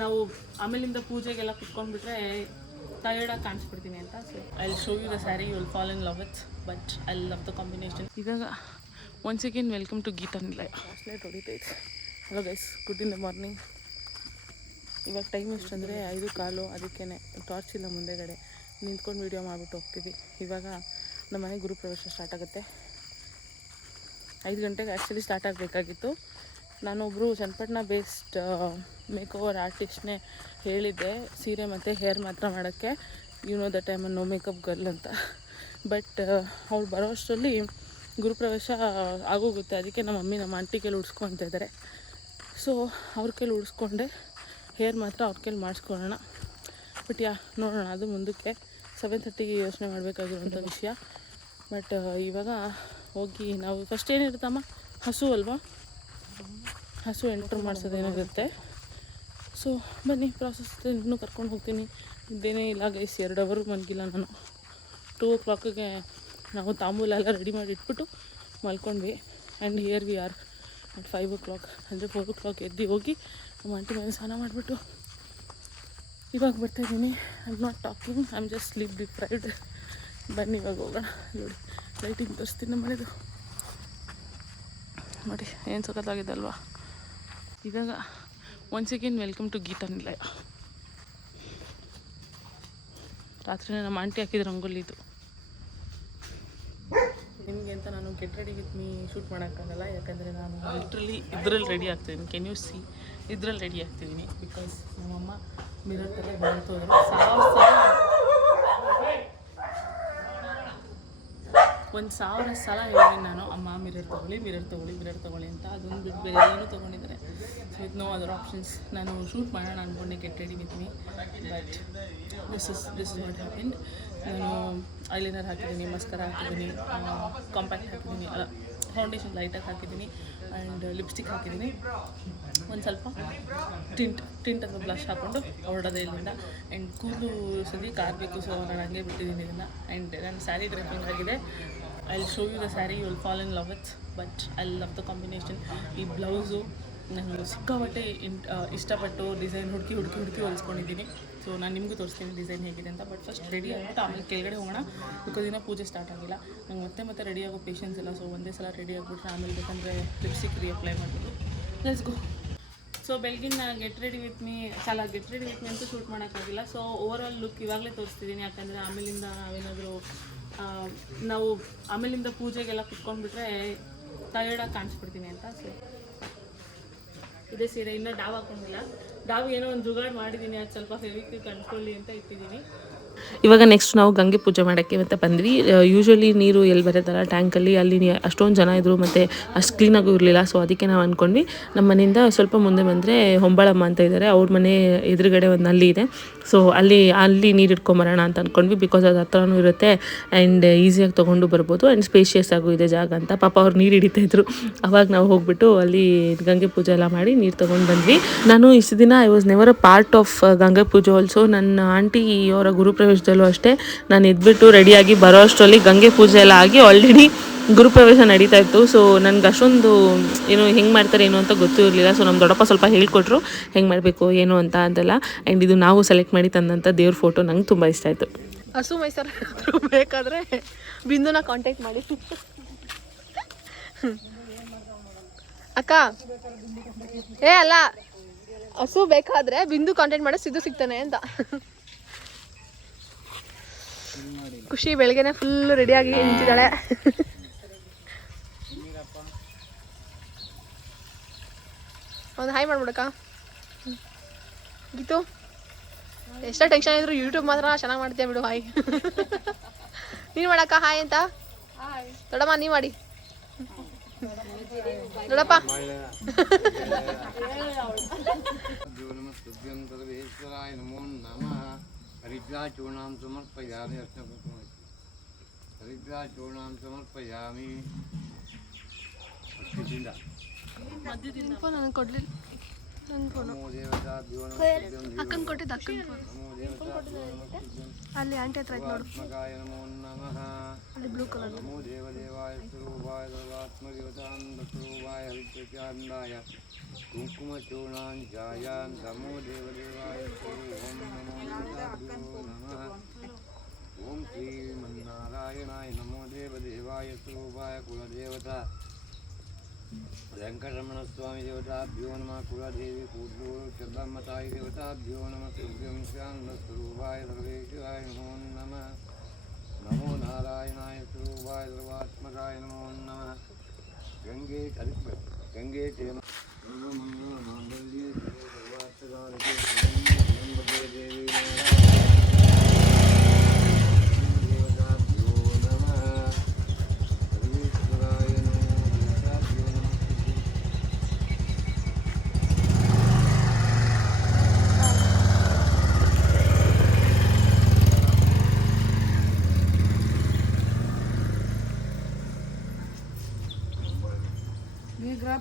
ನಾವು ಆಮೇಲಿಂದ ಪೂಜೆಗೆಲ್ಲ ಕುತ್ಕೊಂಡ್ಬಿಟ್ರೆ ಟಯರ್ಡಾಗಿ ಕಾಣಿಸ್ಬಿಡ್ತೀನಿ ಅಂತ so I show you the sari you will fall in love it but I love the combination ಇವಾಗ once again welcome to Geetha Nilaya light ಹೊಡಿತೈತೆ hello guys good in the morning ಇವಾಗ time ಎಷ್ಟು ಅಂದರೆ ಐದು ಕಾಲು ಅದಕ್ಕೇ torch ಇಲ್ಲ ಮುಂದೆಗಡೆ. ನಿಂತ್ಕೊಂಡು video ಮಾಡಿಬಿಟ್ಟು ಹೋಗ್ತೀವಿ. ಇವಾಗ ನಮ್ಮ ಮನೆ ಗುರುಪ್ರವೇಶ ಸ್ಟಾರ್ಟ್ ಆಗುತ್ತೆ. ಐದು ಗಂಟೆಗೆ ಆ್ಯಕ್ಚುಲಿ ಸ್ಟಾರ್ಟ್ ಆಗಬೇಕಾಗಿತ್ತು. ನಾನೊಬ್ಬರು ಚನ್ನಪಟ್ಟಣ ಬೇಸ್ಡ್ ಮೇಕ್ ಓವರ್ ಆರ್ಟಿಸ್ಟ್ನೇ ಹೇಳಿದ್ದೆ. ಸೀರೆ ಮತ್ತು ಹೇರ್ ಮಾತ್ರ ಮಾಡೋಕ್ಕೆ. You know the time no makeup girl ಅಂತ. ಬಟ್ ಅವ್ರು ಬರೋ ಅಷ್ಟರಲ್ಲಿ ಗುರುಪ್ರವೇಶ ಆಗೋಗುತ್ತೆ. ಅದಕ್ಕೆ ನಮ್ಮ ಮಮ್ಮಿ ನಮ್ಮ ಆಂಟಿ ಕೈಲಿ ಉಡ್ಸ್ಕೊತ ಇದ್ದಾರೆ ಸೊ ಅವ್ರ ಕೈಲಿ ಉಡ್ಸ್ಕೊಂಡೆ. ಹೇರ್ ಮಾತ್ರ ಅವ್ರ ಕೈಲಿ ಮಾಡಿಸ್ಕೊಳ್ಳೋಣ. ಬಟ್ ಯಾ ನೋಡೋಣ ಅದು ಮುಂದಕ್ಕೆ. ಸೆವೆನ್ ತರ್ಟಿಗೆ ಯೋಚನೆ ಮಾಡಬೇಕಾಗಿರುವಂಥ ವಿಷಯ. ಬಟ್ ಇವಾಗ ಹೋಗಿ ನಾವು ಫಸ್ಟ್ ಏನಿರುತ್ತಮ್ಮ ಹಸು ಅಲ್ವಾ? ಹಸು ಎಂಟ್ರ್ ಮಾಡಿಸೋದೇನಿರುತ್ತೆ ಸೊ ಬನ್ನಿ ಪ್ರಾಸೆಸ್ ಇನ್ನೂ ಕರ್ಕೊಂಡು ಹೋಗ್ತೀನಿ. ಇದ್ದೇನೇ ಇಲ್ಲ ಗೈಸ್ ಎರಡು ಅವರ್ ಮಲಗಿಲ್ಲ ನಾನು. ಟೂ ಓ ಕ್ಲಾಕಿಗೆ ನಾವು ತಾಂಬೂಲ ಎಲ್ಲ ರೆಡಿ ಮಾಡಿ ಇಟ್ಬಿಟ್ಟು ಮಲ್ಕೊಂಡ್ವಿ. And here we are at five o'clock ಅಂದರೆ ಫೋರ್ ಓ ಕ್ಲಾಕ್ ಎದ್ದು ಹೋಗಿ ನಮ್ಮ ಆಂಟಿ ಮನೆ ಸ್ನಾನ ಮಾಡಿಬಿಟ್ಟು ಇವಾಗ ಬರ್ತಾಯಿದ್ದೀನಿ I am not talking I am just sleep deprived ಬನ್ನಿ ಇವಾಗ ಹೋಗೋಣ. ನೋಡಿ ಲೈಟಿಂಗ್ ತೋರಿಸ್ತೀನಿ ಮನೆದು. ನೋಡಿ, ಏನು ಸಖತ್ತಾಗಿದೆ ಅಲ್ವಾ? ಇವಾಗ once again welcome to Geetha Nilaya ರಾತ್ರಿ ನಮ್ಮ ಆಂಟಿ ಹಾಕಿದ ರಂಗೋಲಿ ಇದು. ನಿಮಗೆ ಅಂತ ನಾನು get ready with me shoot ಮಾಡೋಕ್ಕಾಗಲ್ಲ ಯಾಕಂದರೆ ನಾನು ಲಿಟ್ರಲಿ ಇದ್ರಲ್ಲಿ ರೆಡಿ ಆಗ್ತಿದ್ದೀನಿ ಕೆನ್ ಯು ಸಿ ಇದ್ರಲ್ಲಿ ರೆಡಿ ಆಗ್ತಿದ್ದೀನಿ ಬಿಕಾಸ್ ನಮ್ಮಮ್ಮ ಮಿರರ್ ಬಂತು ಸಾವಿರ ಒಂದು ಸಾವಿರ ಸಲ ಹೇಳಿದ್ದೀನಿ ನಾನು, ಅಮ್ಮ ಮಿರರ್ ತೊಗೊಳ್ಳಿ ಮಿರರ್ ತೊಗೊಳ್ಳಿ ಮಿರರ್ ತೊಗೊಳ್ಳಿ ಅಂತ ಅದೊಂದು ಬಿಟ್ಟು ಬೇರೆ ಏನೂ ತೊಗೊಂಡಿದ್ದಾರೆ. ಸೊ ಇದು ನೋ ಅದರ್ ಆಪ್ಷನ್ಸ್ ನಾನು ಶೂಟ್ ಮಾಡೋಣ ಅಂದ್ಕೊಂಡೆ get ready with me but this is this is what happened ನಾನು ಐಲೈನರ್ ಹಾಕಿದ್ದೀನಿ ಮಸ್ಕರ ಹಾಕಿದ್ದೀನಿ ಕಾಂಪ್ಯಾಕ್ಟ್ ಹಾಕಿದ್ದೀನಿ, ಅಲ್ಲ ಫೌಂಡೇಶನ್ ಲೈಟಾಗಿ ಹಾಕಿದ್ದೀನಿ ಆ್ಯಂಡ್ ಲಿಪ್ಸ್ಟಿಕ್ ಹಾಕಿದ್ದೀನಿ. ಒಂದು ಸ್ವಲ್ಪ ಟಿಂಟ್ ಟಿಂಟ್ ಅಥವಾ ಬ್ಲಷ್ ಹಾಕ್ಕೊಂಡು ಹೊರಡೋದೆ ಇಲ್ಲಿಂದ ಆ್ಯಂಡ್ ಕೂದಲು ಸದ್ಯಕ್ಕೆ ಕಾರ್ಬೇಕು ಸೊ ನಾನು ಹಂಗೆ ಬಿಟ್ಟಿದ್ದೀನಿ ಇದನ್ನು. ಆ್ಯಂಡ್ ನನ್ನ ಸ್ಯಾರಿ ಡ್ರೆಸ್ಸಿಂಗ್ ಆಗಿದೆ. Show you the you will fall in love it's but I love the combination ಈ ಬ್ಲೌಸು ನಾನು ಸಿಕ್ಕಾಪಟ್ಟೆ ಇಷ್ಟಪಟ್ಟು ಡಿಸೈನ್ ಹುಡುಕಿ ಹುಡುಕಿ ಹುಡುಕಿ ಹೊಲಿಸ್ಕೊಂಡಿದ್ದೀನಿ. ಸೊ ನಾನು ನಿಮಗೂ ತೋರಿಸ್ತೀನಿ ಡಿಸೈನ್ ಹೇಗಿದೆ ಅಂತ. ಬಟ್ ಫಸ್ಟ್ ರೆಡಿ ಆಗಿಬಿಟ್ಟು ಆಮೇಲೆ ಕೆಳಗಡೆ ಹೋಗೋಣ. ಬಿಕಾಸ್ ಇನ್ನೂ ಪೂಜೆ ಸ್ಟಾರ್ಟ್ ಆಗಿಲ್ಲ. ನಂಗೆ ಮತ್ತೆ ಮತ್ತೆ ರೆಡಿ ಆಗೋ ಪೇಷನ್ಸ್ ಇಲ್ಲ. ಸೊ ಒಂದೇ ಸಲ ರೆಡಿ ಆಗಿಬಿಟ್ರೆ ಆಮೇಲೆ ಬೇಕಂದರೆ ಲಿಪ್ಸ್ಟಿಕ್ ರೀಅಪ್ಲೈ ಮಾಡ್ಬೋದು. ಲೆಟ್ಸ್ ಗೋ ಸೊ ಬೆಳಗಿನ ಗೆಟ್ ರೆಡಿ ವಿತ್ ಮೀ ಚಲ ಗೆಟ್ ರೆಡಿ ವಿತ್ ಮೀ ಅಂತೂ ಶೂಟ್ ಮಾಡೋಕ್ಕಾಗಿಲ್ಲ. ಸೊ ಓವರ್ ಆಲ್ ಲುಕ್ ಇವಾಗಲೇ ತೋರಿಸ್ತಿದ್ದೀನಿ ಯಾಕಂದರೆ ಆಮೇಲಿಂದ ನಾವೇನಾದರೂ ನಾವು ಆಮೇಲಿಂದ ಪೂಜೆಗೆಲ್ಲ ಕುತ್ಕೊಂಡ್ಬಿಟ್ರೆ ಟಯರ್ಡಾಗಿ ಕಾಣಿಸ್ಬಿಡ್ತೀನಿ ಅಂತ. ಸೊ ಇದೇ ಸೀರೆ. ಇನ್ನೂ ಡಾವ್ ಹಾಕೊಂಡಿಲ್ಲ. ಡಾವ್ ಏನೋ ಒಂದು ಜುಗಾಡ್ ಮಾಡಿದ್ದೀನಿ ಅದು ಸ್ವಲ್ಪ ಫೆವಿಕ್ ಕಂಡ್ಕೊಳ್ಳಿ ಅಂತ ಇಟ್ಟಿದ್ದೀನಿ ಇವಾಗ ನೆಕ್ಸ್ಟ್ ನಾವು ಗಂಗೆ ಪೂಜೆ ಮಾಡೋಕ್ಕೆ ಮತ್ತೆ ಬಂದ್ವಿ. ಯೂಶ್ವಲಿ ನೀರು ಎಲ್ಲಿ ಬರೋದಲ್ಲ ಟ್ಯಾಂಕಲ್ಲಿ ಅಲ್ಲಿ ಅಷ್ಟೊಂದು ಜನ ಇದ್ದರು ಮತ್ತು ಅಷ್ಟು ಕ್ಲೀನಾಗೂ ಇರಲಿಲ್ಲ. ಸೊ ಅದಕ್ಕೆ ನಾವು ಅಂದ್ಕೊಂಡ್ವಿ ನಮ್ಮ ಮನೆಯಿಂದ ಸ್ವಲ್ಪ ಮುಂದೆ ಬಂದರೆ ಹೊಂಬಾಳಮ್ಮ ಅಂತ ಇದ್ದಾರೆ ಅವ್ರ ಮನೆ ಎದುರುಗಡೆ ಒಂದು ನಲ್ಲಿ ಇದೆ. ಸೊ ಅಲ್ಲಿ ಅಲ್ಲಿ ನೀರು ಇಟ್ಕೊಂಬರೋಣ ಅಂತ ಅಂದ್ಕೊಂಡ್ವಿ ಬಿಕಾಸ್ ಅದು ಹತ್ರನೂ ಇರುತ್ತೆ ಆ್ಯಂಡ್ ಈಸಿಯಾಗಿ ತೊಗೊಂಡು ಬರ್ಬೋದು. ಆ್ಯಂಡ್ ಸ್ಪೇಷಿಯಸ್ ಆಗು ಇದೆ ಜಾಗ ಅಂತ. ಪಾಪ ಅವ್ರು ನೀರು ಹಿಡಿತಾ ಇದ್ರು. ಅವಾಗ ನಾವು ಹೋಗ್ಬಿಟ್ಟು ಅಲ್ಲಿ ಗಂಗೆ ಪೂಜೆ ಎಲ್ಲ ಮಾಡಿ ನೀರು ತೊಗೊಂಡು ಬಂದ್ವಿ. ನಾನು ಇಷ್ಟು ದಿನ I was never a part of Gange ಪೂಜೆ ಆಲ್ಸೋ ನನ್ನ ಆಂಟಿ, ಅವರ ಗುರುಪ್ರವೇಶದಲ್ಲೂ ಅಷ್ಟೇ, ನಾನು ಇದ್ಬಿಟ್ಟು ರೆಡಿಯಾಗಿ ಬರೋ ಅಷ್ಟರಲ್ಲಿ ಗಂಗೆ ಪೂಜೆ ಎಲ್ಲ ಆಗಿ ಆಲ್ರೆಡಿ ಗುರುಪ್ರವೇಶ ನಡೀತಾ ಇತ್ತು. ಸೊ ನನಗೆ ಅಷ್ಟೊಂದು ಏನು ಹೆಂಗೆ ಮಾಡ್ತಾರೆ ಏನು ಅಂತ ಗೊತ್ತೂ ಇರಲಿಲ್ಲ. ಸೊ ನಮ್ಮ ದೊಡ್ಡಪ್ಪ ಸ್ವಲ್ಪ ಹೇಳಿಕೊಟ್ರು, ಹೆಂಗೆ ಮಾಡಬೇಕು, ಏನು ಅಂತ ಅಂತೆಲ್ಲ. ಆ್ಯಂಡ್ ಇದು ನಾವು ಸೆಲೆಕ್ಟ್ ಮಾಡಿ ತಂದಂಥ ದೇವ್ರ ಫೋಟೋ ನಂಗೆ ತುಂಬ ಇಷ್ಟ ಆಯಿತು. ಹಸು ಮೈಸೂರು ಬೇಕಾದ್ರೆ ಬಿಂದುನ ಕಾಂಟ್ಯಾಕ್ಟ್ ಮಾಡಿ. ಅಕ್ಕ, ಏ ಅಲ್ಲ, ಹಸು ಬೇಕಾದರೆ ಬಿಂದು ಕಾಂಟ್ಯಾಕ್ಟ್ ಮಾಡಿ, ಸಿದ್ದು ಸಿಗ್ತಾನೆ ಅಂತ. ಖುಷಿ ಬೆಳಗ್ಗೆನೆ ಫುಲ್ ರೆಡಿಯಾಗಿ ನಿಂತಿದ್ದಾಳೆ. ಒಂದು ಹಾಯ್ ಮಾಡ್ಬಿಡಕ್ಕ. ಗೀತು, ಎಷ್ಟೋ ಟೆನ್ಷನ್ ಇದ್ರು ಯೂಟ್ಯೂಬ್ ಮಾತ್ರ ಚೆನ್ನಾಗಿ ಮಾಡ್ತೀಯ ಬಿಡು ಹಾಯ್ ನೀನು ಮಾಡಕ್ಕ ಹಾಯ್ ಅಂತ? ದೊಡ್ಡಮ್ಮ ನೀ ಮಾಡಿ. ದೊಡ್ಡಪ್ಪ. ನಮೋ ಸಮರ್ಪಯಾಮಿ ಅರ್ಚಕೃತ ಹರಿದ್ರಾಚೂರ್ಣಾಂ ಸಮರ್ಪಯಾಮಿ ಅಕ್ಷಿತಿಂದ ನನಗೆ ಕೊಡ್ಲಿಲ್ಲ ನನ್ನ ಫೋನು ನಮೋ ದೇವತಾಭ್ಯೋ ನಮಸ್ತುಭ್ಯಂ ಅಕ್ಕನ ಕೊಟ್ಟಿದ್ದು ಅಕ್ಕನ ಫೋನ್ ನಮೋ ದೇವತಾಭ್ಯೋ ನಮಸ್ತುಭ್ಯಂ ಅಲ್ಲಿ ಆಂಟಿ ಹತ್ರ ಆಯ್ತು ನೋಡು ಆತ್ಮಕಾಯ ನಮೋ ನಮಃ ಬ್ಲೂ ಕಲರ್ नमो देवदेवाय स्वरूपाय सर्वात्मदेवतान्दस्वरूपाय हरिप्रचान्दाय कुङ्कुमचूर्णाञ्चाय नमो देवदेवाय ॐ नमो देवताभ्यो नमः ॐ श्रीमन्नारायणाय नमो देवदेवाय स्वरूपाय कुलदेवता वेङ्कटरमणस्वामी देवताभ्यो नमः कुलदेवी कूटूरु चब्रह्मताय देवताभ्यो नमः तुभ्यं शान्तस्वरूपाय सर्वेश्वराय नमो नमः नमो नारायणाय स्वरूपाय सर्वात्मकाय नमो नमः गङ्गे हरि गङ्गे च सर्वमङ्गलमाङ्गल्ये शिवे सर्वार्थसाधके त्र्यम्बके देवी देवताभ्यो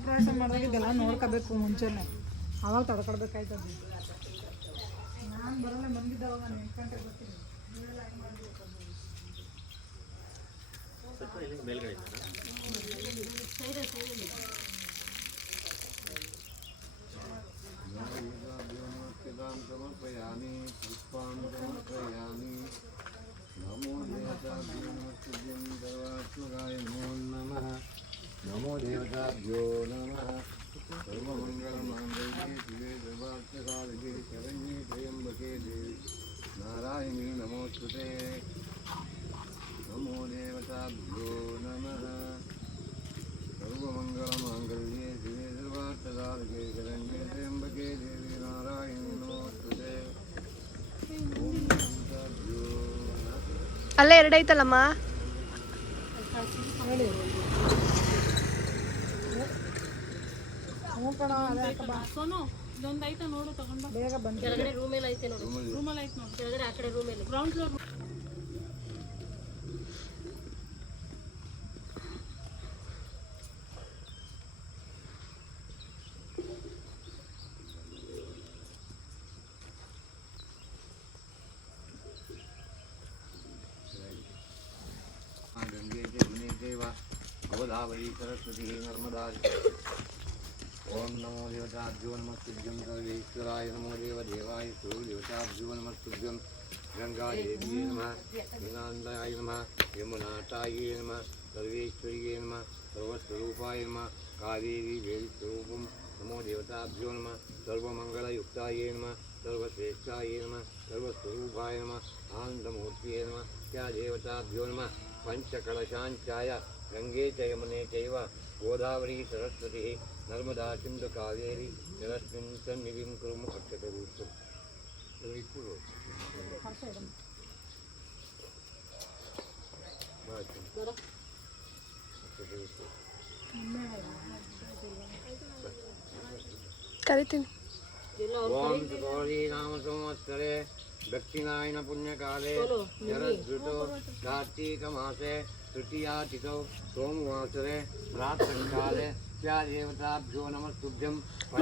ಪ್ರವಾಸ ಮಾಡಿದಾಗ ಇದೆಲ್ಲ ನೋಡ್ಕೋಬೇಕು ಮುಂಚೆನೆ. ಅವಾಗ ತಡ್ಕೊಡ್ಬೇಕಾಯ್ತದ. ನಾನು ಬರಲ್ಲ ಮನ್ಗಿದ್ದಾವಾಗ ನಾನು ಎಂಟು ಗಂಟೆಗೆ ಬರ್ತೀನಿ. ನೀವೆಲ್ಲ ನಮೋ ನಮಃ. नमः नमो देवताभ्यो नमः सर्वमङ्गलमाङ्गल्ये शिवे सर्वार्थसाधके शरण्ये त्र्यम्बके देवी नारायणी नमोस्तुते नमो देवताभ्यो नमः सर्वमङ्गलमाङ्गल्ये शिवे सर्वार्थसाधके शरण्ये त्र्यम्बके देवी नारायणी नमोस्तुते ॐ देवताभ्यो नमः ಅಲ್ಲೇ ಎರಡೈತಲ್ಲಮ್ಮ ಸೋನು ಇದೊಂದು ಆಯ್ತಾ ನೋಡು ತಗೊಂಡ್ ಬಾ ಬೇಗ ಬಂದು ರೂಮಲ್ಲಿ ಐತೆ ನೋಡಿ ಕೆಳಗಡೆ ಆ ಕಡೆ ರೂಮಲ್ಲಿ ಗ್ರೌಂಡ್ ಫ್ಲೋರ್ गङ्गे च यमुने चैव गोदावरी सरस्वती नर्मदा ॐ नमो देवताभ्यो नमस्तुभ्यं सर्वेश्वराय नमो देवदेवाय सूर्यदेवताभ्यो नमस्तुभ्यं गङ्गादेव्यै नमः नीलान्दाय नमः यमुनाटायै नमः, सर्वेश्वर्यै नमः, सर्वस्वरूपाय नमः, कावेरी वेदिस्वरूपं नमो देवताभ्यो नमः, सर्वमङ्गलयुक्तायै नमः, सर्वश्रेष्ठायै नमः, सर्वस्वरूपाय नमः, आनन्दमूर्तये नमः त्या देवताभ्यो नमः, पञ्चकलशाञ्चाय, गङ्गे च यमुने चैव गोदावरी सरस्वती नर्मदा सिंधु कावेरी जलस्मिन् सन्निधिं कुरुम अक्षतरूपं ॐ गौरीनामसंवत्सरे दक्षिणायनपुण्यकाले जरद्रुतो कार्तीकमासे तृतीयातिथौ सोमवासरे प्रातःकाले त्या देवताभ्यो नमस्तुभ्यं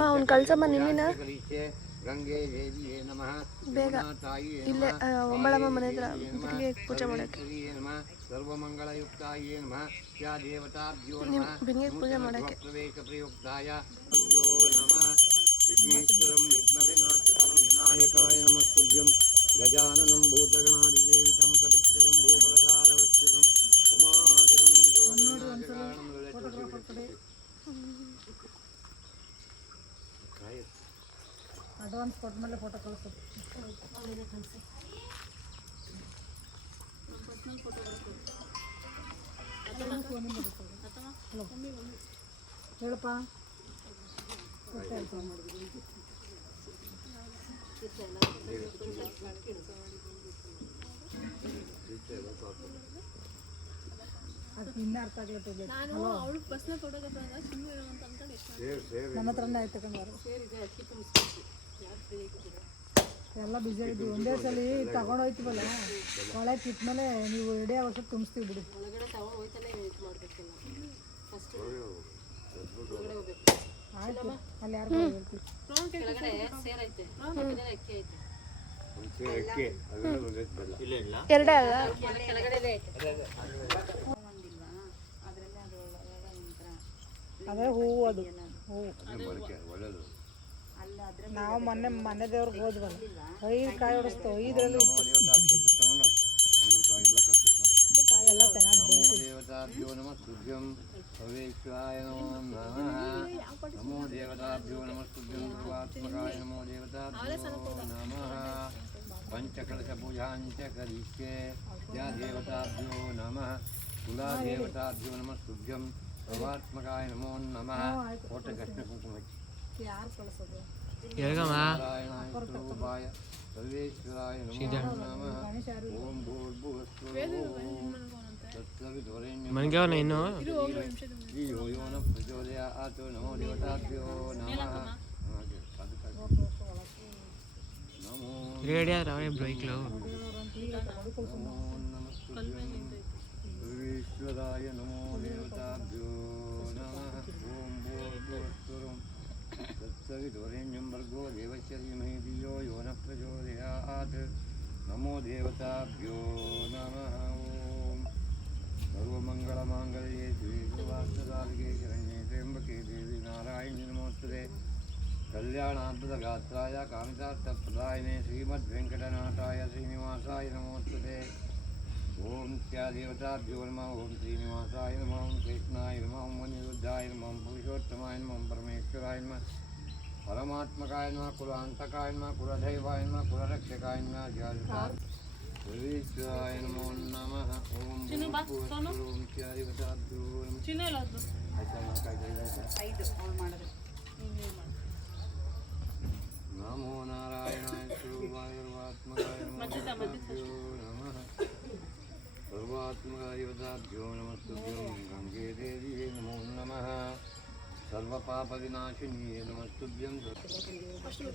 ಅವ್ನು ಕಳ್ಸಮ್ಮ ನಿನ್ನಿನ ಕಲಿಸೆ ಗಂಗೆ ದೇವಿಯೇ ನಮಃ ಬೇಗ. ತಾಯಿಯೇ ಇಲ್ಲೇ ನಮಃ ಆ, ಒಂಬಳಮ್ಮ ಮನೆ ಹತ್ರ ಕಾವೇರಿಯೇ ನಮಃ, ಬಿಂದಿಗೆ ಪೂಜೆ ಮಾಡಕ್ಕೆ ಸರ್ವೇಶ್ವರಿಯೇ ನಮಃ ಸರ್ವಮಂಗಳಯುಕ್ತಾಯೇ ನಮಃ त्या देवताभ्यो ನಿಮ್ नमः ಬಿಂದಿಗೆ ಪೂಜೆ ಮಾಡಕ್ಕೆ प्रवेशप्रयुक्ताय भ्यो नमः विघ्नेश्वरं विघ्नविनाशकं विनायकाय नमस्तुभ्यं गजाननं भूतगणादिसेवितं कपित्थलं भूपरसारवत्सितं उमासुरं ಅಡ್ವಾನ್ಸ್ ಕೊಟ್ಟ ಮೇಲೆ ಫೋಟೋ ಕಳಿಸು. ಪರ್ಸ್ನಲ್ ಫೋಟೋ ಹೇಳಪ್ಪ ಮಾಡಿದ್ರು ನನ್ನ ಹತ್ರನೇ ಆಯ್ತು ತಗೊಂಡಾರು ಎಲ್ಲ ಬಿಸಿ ಆಗಿದ್ವಿ. ಒಂದೇ ಸಲ ತಗೊಂಡೋಯ್ತೀವಲ್ಲ ಒಳಗೆ ಕಿಟ್ಮೇಲೆ ನೀವು ಎಡೆ ವರ್ಷ ತುಂಬಿಸ್ತೀವಿ ಬಿಡಿ. ಆಯ್ತು. ಅಲ್ಲಿ ಯಾರು ಹೇಳ್ತೀವಿ ಅಕ್ಕಿ ಐತೆ. ಎರಡೇ ಅಲ್ಲ? ಅದು ಹೂವು ಅದು. ಒಳ್ಳೆಯದು ನಾವು ಮೊನ್ನೆ ಮನೆ ದೇವ್ರಿಗೆ ಹೋದ್ವಲ್ಲ. ಐದು ಕಾಯಿ ಹೊಡಿಸ್ತೇವೆ ಐದರಲ್ಲಿ ನಮೋ ದೇವತಾ ಎಲ್ಲ ಚೆನ್ನಾಗಿ ನಮೋ ನಮಸ್ತುಭ್ಯಂ ಸರ್ವೇಶ್ವರಾಯ ನಮೋ ನಮಃ ನಮೋ. ದೇವತಾಭ್ಯೋ ನಮೋ ದೇವತಾಭ್ಯೋ ನಮಃ. ಪಂಚಕಲಶಪೂಜಾಂಚ ಕರಿಷ್ಯೆ. ಯಾ ದೇವತಾಭ್ಯೋ ನಮಃ. ಕುಲಾ ದೇವತಾಭ್ಯೋ ನಮಸ್ತುಭ್ಯಂ ಸರ್ವಾತ್ಮಕಾಯ ನಮೋ. ನಮಃ ಕೋಟ ಕೃಷ್ಣ ಕುಂಕುಮ ಯಾರು ಕಳಿಸೋದು? ಸರ್ವೇಶ್ವರಾಯ ನಮೋ. ನಮಃ ಓಂ ಭೂರ್ಭುವಸ್ವರೂಪಂ. ಮನ್ಗವನ ಇನ್ನು? ಧಿಯೋ ಯೋ ನ ಪ್ರಚೋದಯಾತ್ ನಮೋ ದೇವತಾಭ್ಯೋ ನಮಃ. ನಮೋ ರೇಡಿ ಆದ್ರೆ ಅವೇ ಬ್ರೈಕ್ಲು ನಮೋ ಸರ್ವೇಶ್ವರಾಯ ನಮೋ तत्सवितुरेण्यं भर्गो देवस्य धीमहि धियो यो न प्रचोदयात् नमो देवताभ्यो नमः ॐ सर्वमङ्गलमाङ्गल्ये द्विवास्तदार्गे शरण्ये त्र्यम्बके देवी नारायणी नमोस्तुते कल्याणाद्भुतगात्राय कामितार्थप्रदायिने श्रीमद्वेङ्कटनाथाय श्रीनिवासाय नमोस्तुते ಕಲ್ಯಾಣಾದ್ಭುತ ಗಾತ್ರಾಯ ಕಾಮಿತಾರ್ಥಪ್ರದಾಯಿನೇ ಶ್ರೀಮದ್ವೆಂಕಟನಾಥಾಯ ಶ್ರೀನಿವಾಸಾಯ ನಮೋಸ್ತುತೆ ಓಂ ತ್ಯಾದೇವತಾಭ್ಯೋ ನಮಃ ಓಂ ಶ್ರೀನಿವಾಸಾಯ ನಮಃ ಓಂ ಕೃಷ್ಣಾಯ ನಮಃ ಓಂ ಅನಿರುದ್ಧಾಯ ನಮಃ ಓಂ ಪುರುಷೋತ್ತಮಾಯ ನಮಃ ಓಂ ಪರಮೇಶ್ವರಾಯ ನಮಃ ಪರಮಾತ್ಮಕಾಯ ನಮಃ ಕುಲಾಂತಕಾಯ ನಮಃ ಕುಲದೈವಾಯ ನಮಃ ಕುಲರಕ್ಷಕಾಯ ನಮಃ ಜಾಲಿತಾಯ ಸರ್ವೇಶ್ವರಾಯ ನಮೋ ನಮಃ ಓಂ ಭೂರ್ಭುವಸ್ಸುಃ ಓಂ ತ್ಯಾದೇವತಾಭ್ಯೋ ನಮಃ ಚಿನ್ನ ಇಲ್ಲ ಅದು ಆಯ್ತಾ ಗಂಗೇ ದೇವಿ ನಮೋ नमः। ಸ್ವರೂಪಾಯ ಸರ್ವಾತ್ಮಕಾಯ ನಮೋ ನಮಃ ಅಷ್ಟು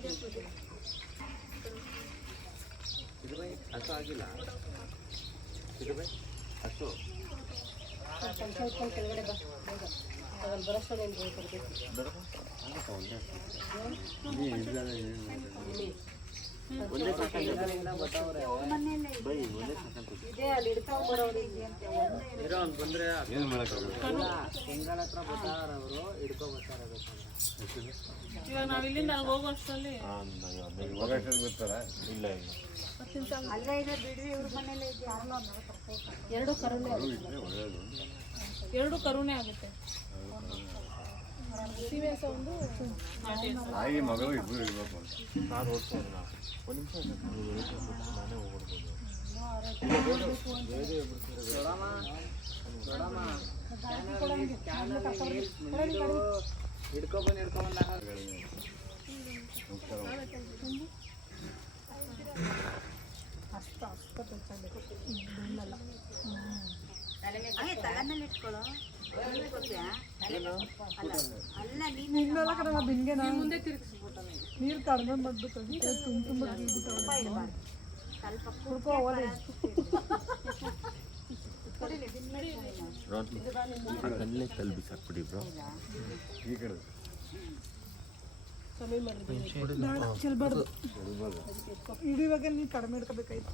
ವದಾಭ್ಯೋ ನಮಸ್ತುಭ್ಯಂ ಗಂಗೆ ದೇವಿಯೇ ನಮೋ ನಮಃ ಸರ್ವಪಾಪವಿನಾಶಿನಿಯೇ ನಮಸ್ತುಭ್ಯಂ ಇದು ಬೈ ಹಸು ಆಗಿಲ್ಲ ಇದು ಬೈ ಹಸು ಒಂದೇ ಏನು ಮಾಡೋಕ್ಕಾಗಲ್ಲ? ಇವಾಗ ನಾವು ಇಲ್ಲಿಂದ ಅಲ್ಲಿ ಹೋಗೋ ಅಷ್ಟರಲ್ಲಿ ಹೋಗಕ್ಕೆ ಬರ್ತಾರ ಇಲ್ಲ ಎರಡು ಕರುಣೆ ಎರಡು ಕರುಣೆ ಆಗುತ್ತೆ. ತಾಯಿ ಮಗಳು ಇಬ್ಬರು ಇರ್ಬೇಕು ಒಂದು ನಿಮಿಷ ನಾನೇ ಹೋಗ್ಬಿಡ್ಬೋದು ಹಿಡ್ಕೊಬಂದು ಹಿಡ್ಕೊಬಂದು ಇಟ್ಕೊಳ್ಳೋ? ನಿನ್ನೆಲ್ಲ ಕಡೆ ನಾವು ಬಿನ್ಗೆ ಮುಂದೆ ನೀರು ಕಡಿಮೆ ಮಾಡ್ಬೇಕು ತುಂಬ ತುಂಬ ಕುಡ್ಕೋ ಹೋಗ್ಲಿ. ಈ ಕಡೆ. ಬೇಡ, ಚೆಲ್ಬಾರ್ದು. ಹಿಡಿಯುವಾಗ ನೀನು ಕಡಿಮೆ ಇಡ್ಕೋಬೇಕಾಯ್ತು.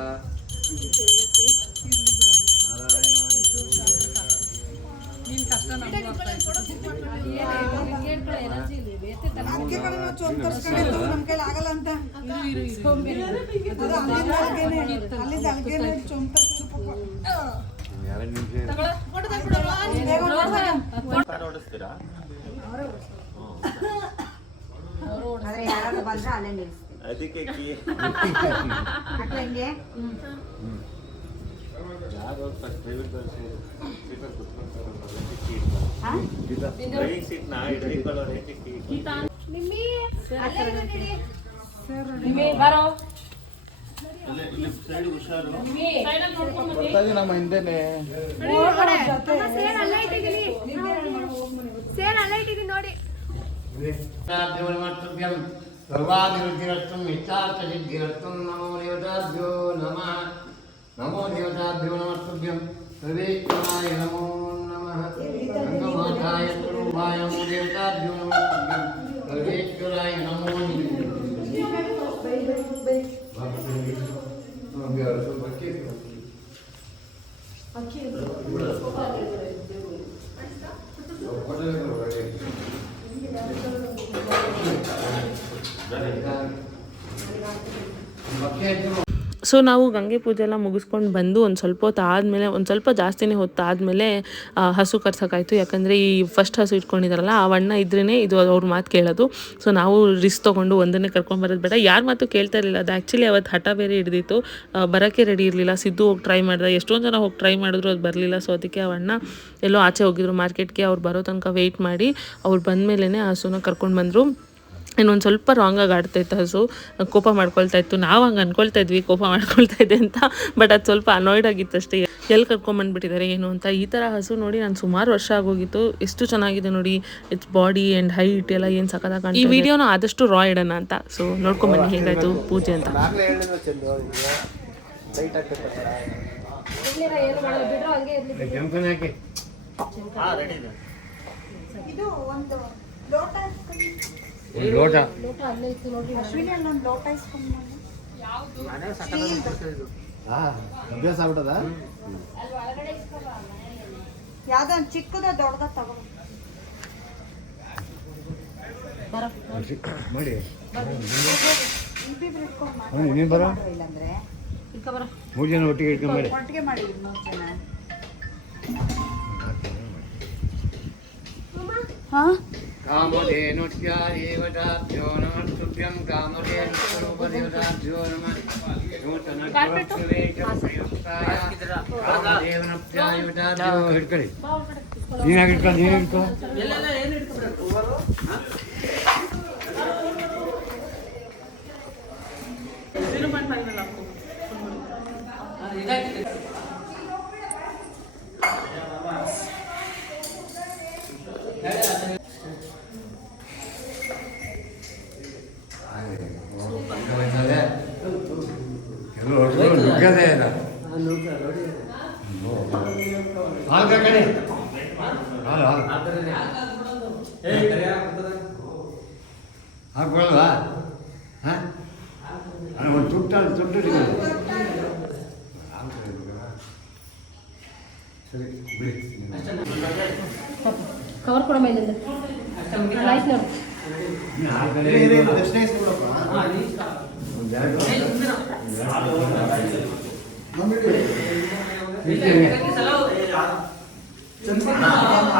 ಅಲ್ಲೇ ಇಲ್ಲಿ ಸೈಡ್ ನೋಡಿ ಸೇರ್ ಅಲ್ಲೇ ಇಟ್ಟಿದ್ದೀನಿ ಸೇರ್ సర్వాభివృద్ధిరత్వం ఇష్టార్థసిద్ధిరత్వం నమో దేవతాభ్యో నమ. నమో దేవతాభ్యో నమస్తుభ్యం వివేకమాయ నమో నమ. గంగమాతాయ స్వరూపాయ నమో దేవతాభ్యో నమస్తుభ్యం వివేకరాయ నమో Okay. ಸೊ ನಾವು ಗಂಗೆ ಪೂಜೆ ಎಲ್ಲ ಮುಗಿಸ್ಕೊಂಡು ಬಂದು ಒಂದು ಸ್ವಲ್ಪ ಹೊತ್ತು ಆದಮೇಲೆ, ಒಂದು ಸ್ವಲ್ಪ ಜಾಸ್ತಿನೇ ಹೊತ್ತು ಆದಮೇಲೆ ಹಸು ಕರ್ಸೋಕ್ಕಾಯ್ತು. ಯಾಕಂದರೆ ಈ ಫಸ್ಟ್ ಹಸು ಇಟ್ಕೊಂಡಿದ್ದಾರಲ್ಲ ಆ ಅಣ್ಣ ಇದ್ರೇ ಇದು ಅವ್ರ ಮಾತು ಕೇಳೋದು. ಸೊ ನಾವು ರಿಸ್ಕ್ ತೊಗೊಂಡು ಒಂದನ್ನೇ ಕರ್ಕೊಂಬರೋದು ಬೇಡ. ಯಾರ ಮಾತು ಕೇಳ್ತಾ ಇರಲಿಲ್ಲ. ಅದು ಆ್ಯಕ್ಚುಲಿ ಅವತ್ತು ಹಠ ಬೇರೆ ಹಿಡ್ದಿತ್ತು. ಬರೋಕ್ಕೆ ರೆಡಿ ಇರಲಿಲ್ಲ. ಸಿದ್ದು ಹೋಗಿ ಟ್ರೈ ಮಾಡಿದೆ. ಎಷ್ಟೊಂದು ಜನ ಹೋಗಿ ಟ್ರೈ ಮಾಡಿದ್ರು, ಅದು ಬರಲಿಲ್ಲ. ಸೊ ಅದಕ್ಕೆ ಆ ಅಣ್ಣ ಎಲ್ಲೋ ಆಚೆ ಹೋಗಿದ್ರು. ಮಾರ್ಕೆಟ್ಗೆ ಅವ್ರು ಬರೋ ತನಕ ವೆಯ್ಟ್ ಮಾಡಿ, ಅವ್ರು ಬಂದಮೇಲೆ ಹಸುನ ಕರ್ಕೊಂಡು ಬಂದರು. ಇನ್ನೊಂದು ಸ್ವಲ್ಪ ರಾಂಗಾಗಿ ಆಡ್ತಾ ಇತ್ತು ಹಸು ಕೋಪ ಮಾಡ್ಕೊಳ್ತಾ ಇತ್ತು. ನಾವು ಹಂಗೆ ಅನ್ಕೊಳ್ತಾ ಇದ್ವಿ ಕೋಪ ಮಾಡ್ಕೊಳ್ತಾ ಇದೆ ಅಂತ. ಬಟ್ ಅದು ಸ್ವಲ್ಪ ಅನಾಯ್ಡ್ ಆಗಿತ್ತು ಅಷ್ಟೇ. ಎಲ್ಲಿ ಕರ್ಕೊಂಬಂದ್ಬಿಟ್ಟಿದ್ದಾರೆ ಏನು ಅಂತ. ಈ ಥರ ಹಸು ನೋಡಿ ನಾನು ಸುಮಾರು ವರ್ಷ ಆಗೋಗಿತ್ತು. ಎಷ್ಟು ಚೆನ್ನಾಗಿದೆ ನೋಡಿ. ಇಟ್ಸ್ ಬಾಡಿ ಆ್ಯಂಡ್ ಹೈಟ್ ಎಲ್ಲ ಏನು ಸಖತ್ತಾಗಿ ಈ ವಿಡಿಯೋನ ಆದಷ್ಟು ರಾ ಇಡೋಣ ಅಂತ. ಸೊ ನೋಡ್ಕೊಂಬನ್ನಿ ಹೇಗಾಯಿತು ಪೂಜೆ ಅಂತ. ಇದು. ಒಂದು ಲೋಟ ಒಂದು ಲೋಟ. ಅಭ್ಯಾಸ ಆಗ್ಬಿಟ್ಟದ? ಯಾವ್ದೋ ಒಂದು ಚಿಕ್ಕದ ದೊಡ್ಡದ ತಗೋ. ಮಾಡಿ. ನೀನು ಬರೋ. ಇಲ್ಲಾಂದ್ರೆ. ಮೂರು ಜನ ಒಟ್ಟಿಗೆ ಇಟ್ಕೊಂಡು ಮಾಡಿ. ಒಟ್ಟಿಗೆ ಮಾಡಿ ಮೂರು ಜನ. ಹಾ? ಕಾಮಧೇನುಟ್ಯ ದೇವತಾಭ್ಯೋ ನಮಸ್ತುಭ್ಯಂ ಕಾಮಧೇನುಸ್ವರೂಪದೇವತಾಭ್ಯೋ ನಮಃ ನೂತನಪ್ರವೇಶಪ್ರಯುಕ್ತಾಯ ಕಾಮಧೇವನಪ್ಯಾಯುತಾಭ್ಯೋ ಹಿಡ್ಕೊಳ್ಳಿ ನೀನಾಗಿ ಹಿಡ್ಕೊ ನೀನು ಹಿಡ್ಕೊ ಎಲ್ಲರೂ ನುಗ್ಗದೇ ಇಲ್ಲ ಹಾಲು ಹಾಲು ಹಾಲು ಹಾಕೊಳ್ಳಲ್ವಾ ಹಾಂ ಒಂದು ತುಟ್ಟ ತುಟ್ಟು ಇಡಿ. ಸರಿ ಬಿಡಿ ಕವರ್ ಕೊಡಮ್ಮ ಇಲ್ಲಿಂದ ಲೈಟ್ ನೋಡು ನೀನು ಹಾಲು ಕಡೆ ಒಂದು ಎರಡು ಇಡ್ತೀನಿ. ಹಂಗೆ ಇಡ್ತೀನಿ. ನನಗೆ ನನಗೆ ಹಂಗೆ ಇಡ್ತೀನಿ.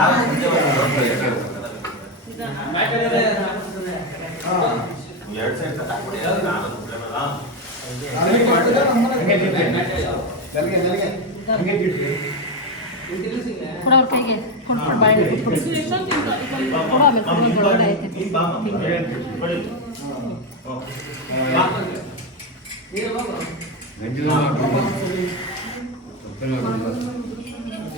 ಕೊಡ ಅವ್ರ ಕೈಗೆ ಕೊಟ್ಬಿಟ್ಟು ಬಾಯಿ ಕೊಡು ಆಮೇಲೆ ಕೊಡು ಒಳಗಡೆ ಐತೆ ಗಂಜಲ ಮಾಡ್ಕೊಂಡು ಸೊಪ್ಪಿನ ಮಾಡ್ಕೊಂಡು.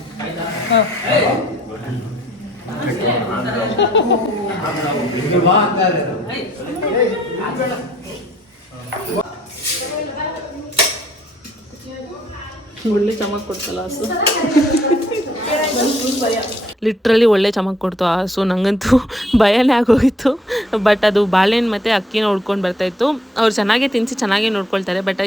ಇದು ಬಾ ಅಂತಾರೆ ಅದು. ಒಳ್ಳೆ ಚಮಕ್ ಕೊಡ್ತಲ್ಲ ಹಸು. ಲಿಟ್ರಲಿ ಒಳ್ಳೆ ಚಮಕ್ ಕೊಡ್ತು. ಆ ಹಸು ನಂಗಂತೂ ಭಯನೇ ಆಗೋಗಿತ್ತು. ಬಟ್ ಅದು ಬಾಳೆಹಣ್ಣು ಮತ್ತು ಅಕ್ಕಿನ ಹೊಡ್ಕೊಂಡು ಬರ್ತಾಯಿತ್ತು ಅವ್ರು ಚೆನ್ನಾಗೆ ತಿನ್ನಿಸಿ ಚೆನ್ನಾಗೇ ನೋಡ್ಕೊಳ್ತಾರೆ. ಬಟ್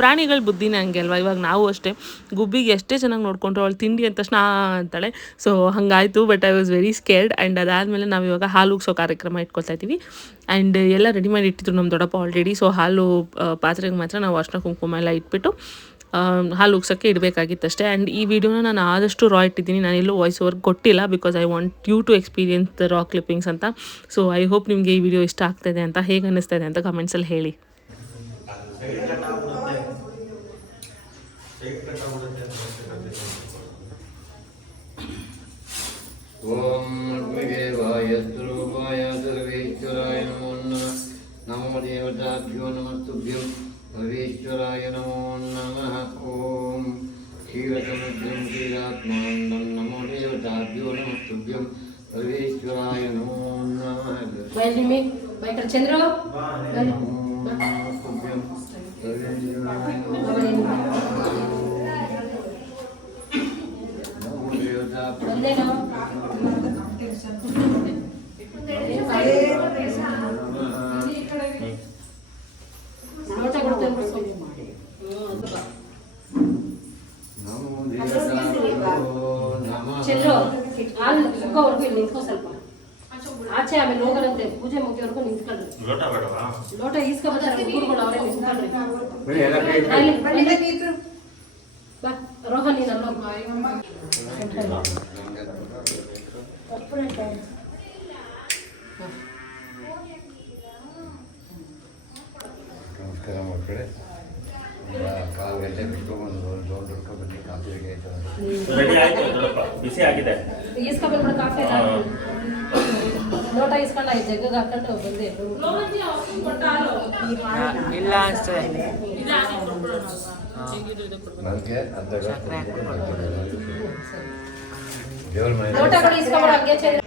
ಪ್ರಾಣಿಗಳ ಬುದ್ಧಿನೇ ಹಂಗೆ ಅಲ್ವಾ? ಇವಾಗ ನಾವು ಅಷ್ಟೇ. ಗುಬ್ಬಿಗೆ ಎಷ್ಟೇ ಚೆನ್ನಾಗಿ ನೋಡ್ಕೊಂಡ್ರು ಅವಳು ತಿಂಡಿ ಅಂತ ತಕ್ಷಣ ಅಂತಾಳೆ. ಸೊ ಹಾಗಾಯಿತು. But I was very scared and ಅದಾದಮೇಲೆ ನಾವು ಇವಾಗ ಹಾಲು ಉಗ್ಸೋ ಕಾರ್ಯಕ್ರಮ ಇಟ್ಕೊಳ್ತಾ ಇದ್ದೀವಿ. ಆ್ಯಂಡ್ ಎಲ್ಲ ರೆಡಿ ಮಾಡಿ ಇಟ್ಟಿದ್ರು ನಮ್ಮ ದೊಡ್ಡಪ್ಪ ಆಲ್ರೆಡಿ ಸೊ ಹಾಲು ಪಾತ್ರೆಗೆ ಮಾತ್ರ ನಾವು ಅರ್ಶಿನ ಕುಂಕುಮ ಎಲ್ಲ ಇಟ್ಬಿಟ್ಟು ಹಾಲು ಉಗ್ಸೋಕ್ಕೆ ಇಡಬೇಕಾಗಿತ್ತು ಅಷ್ಟೇ ಆ್ಯಂಡ್ ಈ ವಿಡಿಯೋನ ನಾನು ಆದಷ್ಟು ರಾ ಇಟ್ಟಿದ್ದೀನಿ. ನಾನು ಎಲ್ಲೂ ವಾಯ್ಸ್ ಓವರ್ ಕೊಟ್ಟಿಲ್ಲ because I want you to experience the raw clippings ಅಂತ. ಸೊ ಐ ಹೋಪ್ ನಿಮಗೆ ಈ ವಿಡಿಯೋ ಇಷ್ಟ ಆಗ್ತಾಯಿದೆ ಅಂತ, ಹೇಗೆ ಅನ್ನಿಸ್ತಾ ಇದೆ ಅಂತ ಕಮೆಂಟ್ಸಲ್ಲಿ ಹೇಳಿ. ಓಂ ಸ್ವರೂಪಾಯ ಸರ್ವೇಶ್ವರಾಯ ನಮಃ ನಮೋ. ದೇವತಾಭ್ಯೋ ನಮಸ್ತುಭ್ಯಂ ಸರ್ವೇಶ್ವರಾಯ ನಮೋ ನಮಃ ಓಂ ಕ್ಷೀರಸಮುದ್ರಂ ಕ್ಷೀರಾತ್ಮಾಂಡಂ ನಮೋ ದೇವತಾಭ್ಯೋ ನಮಸ್ತುಭ್ಯಂ ಸರ್ವೇಶ್ವರಾಯ ನಮೋ ನಮಃ ಬೈಕರ್ ಚಂದ್ರ ಆಗ ಸುಖವರೆಗೂ ಇಲ್ಲಿ ನಿಂತ್ಕೋ ಸ್ವಲ್ಪ. ಆಚೆ ಆಮೇಲೆ ಹೋಗರಂತೆ ಪೂಜೆ ಮುಗಿಯೋವರೆಗೂ ನಿಂತ್ಕೊಳ್ರಿ. ಲೋಟ ಬೇಡವಾ? ಲೋಟ ಈಸ್ಕೊ ಬರ್ತಾರೆ ಹುಡುಗರುಗಳು ಅವರೇ ನಿಂತ್ಕೊಳ್ರಿ ಬನ್ನಿ, ಎಲ್ಲ ಕೈ ಇಟ್ಕೊಳ್ಳಿ. ಅಲ್ಲಿ, ಬಾ ರೋಹನ್ ನೀನು ಅಲ್ಲೋಗ್ ಬಾ. ನಮಸ್ಕಾರ ಮಕ್ಕಳೇ ಈಗ ಕಾಲು ಗಂಟೆ ಬಿಟ್ಕೊಂಡ್ಬಂದು ದೊಡ್ಡ ಹುಡ್ಕೊಂಡು ಬನ್ನಿ ಕಾಫಿ ರೆಡಿ ಆಯ್ತು ರೆಡಿ ಆಯ್ತು ದೊಡ್ಡಪ್ಪ ಬಿಸಿ ಆಗಿದೆ ಈಸ್ಕೊ ಬಂದ್ಬಿಡು ಕಾಫಿ ಎಲ್ಲ. ಲೋಟ ಇಸ್ಕೊಂಡು ಐದು ಜಗ್ಗಗೆ ಹಾಕೊಂಡು ಬಂದೆ ಇಲ್ಲ ಅಷ್ಟೇ ನನಗೆ ಅರ್ಧ ದೇವ್ರ ಮನೆ ಲೋಟ ಕೂಡ ಇಸ್ಕೊಂಬಿಡು ಹಂಗೆ ಚಂದ್ರ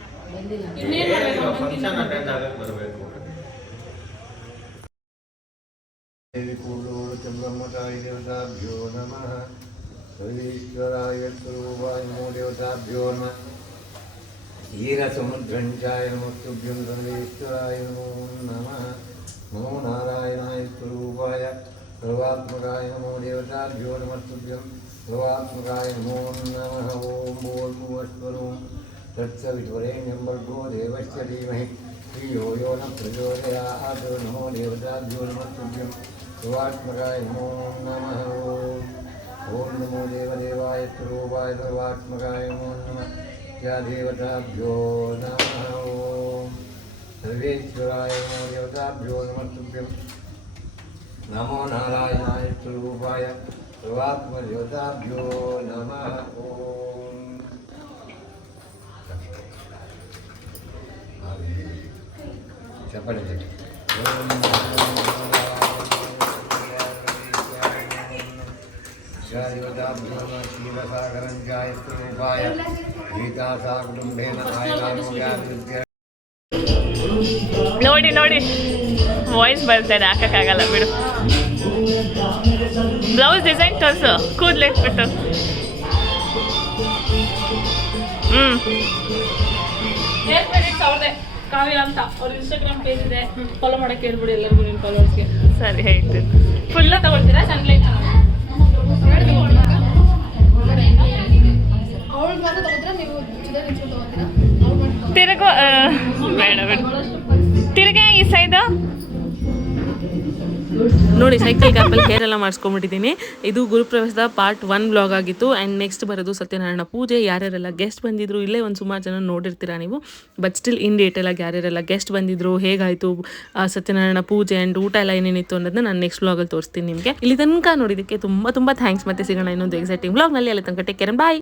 ಫಂಕ್ಷನ್ ಅಟೆಂಡ್ ಆಗಕ್ಕೆ ಬರಬೇಕು ದೇವಿ ಕೂಡೂರು ಚಂದ್ರಮ್ಮತಾಯಿ ದೇವತಾಭ್ಯೋ ನಮಃ ಸರ್ವೇಶ್ವರಾಯ ಸ್ವರೂಪಾಯ ನಮೋ ದೇವತಾಭ್ಯೋ ನಮಃ क्षीरसमुद्रञ्चाय नमस्तुभ्यं धनेश्वराय नमो नमः। नमो नारायणाय स्वरूपाय। सर्वात्मकाय नमो देवताभ्यो नमस्तुभ्यं। सर्वात्मकाय नमो नमः। ॐ भूर्भुवस्वरूं तत्सविध्वरेण्यं भर्गो देवस्य धीमहि। श्रियो यो न प्रचोदयात्। नमो देवताभ्यो नमस्तुभ्यं। सर्वात्मकाय नमो नमः। ॐ नमो देवदेवाय स्वरूपाय सर्वात्मकाय नमो नमः। देवताभ्यो नमः ॐ सर्वेश्वराय देवताभ्यो नमस्तुभ्यं। नमो नारायणाय स्वरूपाय सर्वात्मदेवताभ्यो नमः ॐ चपल క్షీరసాగరం గాయత్రూపాయ గీతాసా కుటుంబేన ನೋಡಿ ನೋಡಿ. ವಾಯ್ಸ್ ಬರ್ತಾಯಿದೆ ಹಾಕೋಕ್ಕಾಗಲ್ಲ ಬಿಡು. ಬ್ಲೌಸ್ ಡಿಸೈನ್ ತೋರಿಸು ಕೂದಲಿಟ್ಬಿಟ್ಟು ಹ್ಞೂ ಅವ್ರದ್ದೇ ಕಾವ್ಯ ಅಂತ ಅವ್ರ ಇನ್ಸ್ಟಾಗ್ರಾಮ್ ಪೇಜ್ ಇದೆ ಫಾಲೋ ಮಾಡೋಕ್ಕೆ ಹೇಳ್ಬಿಡಿ ಎಲ್ಲರಿಗೂ ನಿಮ್ಮ ಫಾಲೋವರ್ಸ್ಗೆ ಸರಿ ಹೇಳ್ತೀನಿ. ಫುಲ್ಲ ತಗೊಳ್ತೀರಾ? ಸನ್ಲೈಟ್ ತಿರುಗು ಬೇಡ ಬೇಡ. ತಿರುಗ ಈ ಸೈಡು ನೋಡಿ ಸೈಕಲ್ ಕ್ಯಾಪಲ್ಲಿ ಹೇರ್ ಎಲ್ಲ ಮಾಡಿಸ್ಕೊಂಡ್ಬಿಟ್ಟಿದ್ದೀನಿ. ಇದು ಗುರುಪ್ರವೇಶದ ಪಾರ್ಟ್ ಒನ್ ಬ್ಲಾಗ್ ಆಗಿತ್ತು. ಆ್ಯಂಡ್ ನೆಕ್ಸ್ಟ್ ಬರೋದು ಸತ್ಯನಾರಾಯಣ ಪೂಜೆ. ಯಾರ್ಯಾರೆಲ್ಲ ಗೆಸ್ಟ್ ಬಂದಿದ್ರು ಇಲ್ಲೇ ಒಂದು ಸುಮಾರು ಜನ ನೋಡಿರ್ತೀರಾ ನೀವು. ಬಟ್ ಸ್ಟಿಲ್ ಇನ್ ಡೀಟೇಲ್ ಆಗಿ ಯಾರ್ಯಾರೆಲ್ಲ ಗೆಸ್ಟ್ ಬಂದಿದ್ರು ಹೇಗಾಯಿತು ಸತ್ಯನಾರಾಯಣ ಪೂಜೆ ಆ್ಯಂಡ್ ಊಟ ಎಲ್ಲ ಏನೇನಿತ್ತು ಅನ್ನೋದನ್ನ ನಾನು ನೆಕ್ಸ್ಟ್ ಬ್ಲಾಗಲ್ಲಿ ತೋರಿಸ್ತೀನಿ ನಿಮಗೆ. ಇಲ್ಲಿ ತನಕ ನೋಡಿದ್ದಕ್ಕೆ ತುಂಬ ತುಂಬ ಥ್ಯಾಂಕ್ಸ್ ಮತ್ತೆ ಸಿಗೋಣ ಇನ್ನೊಂದು ಎಕ್ಸೈಟಿಂಗ್ ಬ್ಲಾಗ್ನಲ್ಲಿ ಅಲ್ಲಿ ತನಕ ಟೇಕ್ ಕೇರ್ ಬಾಯ್